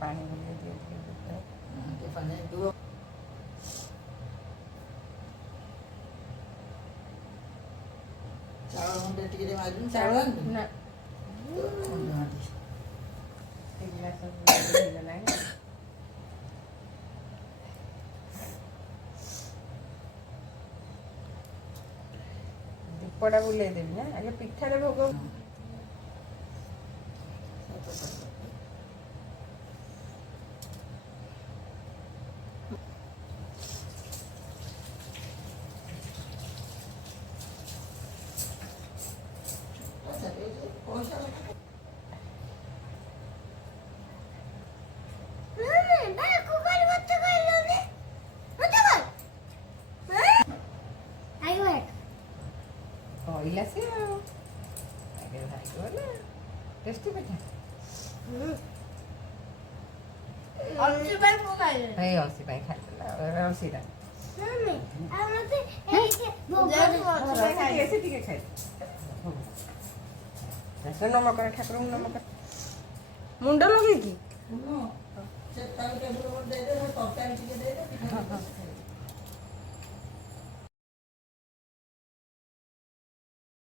ପାଣି ବୁଲେଇ ଦିଏ ଟିକେ ପାଣି ଦିଅ ଚାଉଳ ମୁଣ୍ଡେ ଟିକେ ମାରିନି ଚାଉଳ ନା ହେଇଗଲାଣି। ଦୀପଟା ବୁଲେଇ ଦେବି ନା ଆଗେ ପିଠାରେ ଭୋଗ କହିଲା ସେ ଆଉ ଆଗେ ଭାଇ ଗଲେ ଟେଷ୍ଟି ପିଠା ଏଇ ଅଳସୀ ପାଇଁ ଖାଇଦେଲା ଅଳସୀଟା ଟିକେ ଖାଇ ନମକରେ ଠାକୁରଙ୍କୁ ନମକ ମୁଣ୍ଡ ଲଗେଇକି ତରକାରୀ ଟିକେ ଦେଇଦେ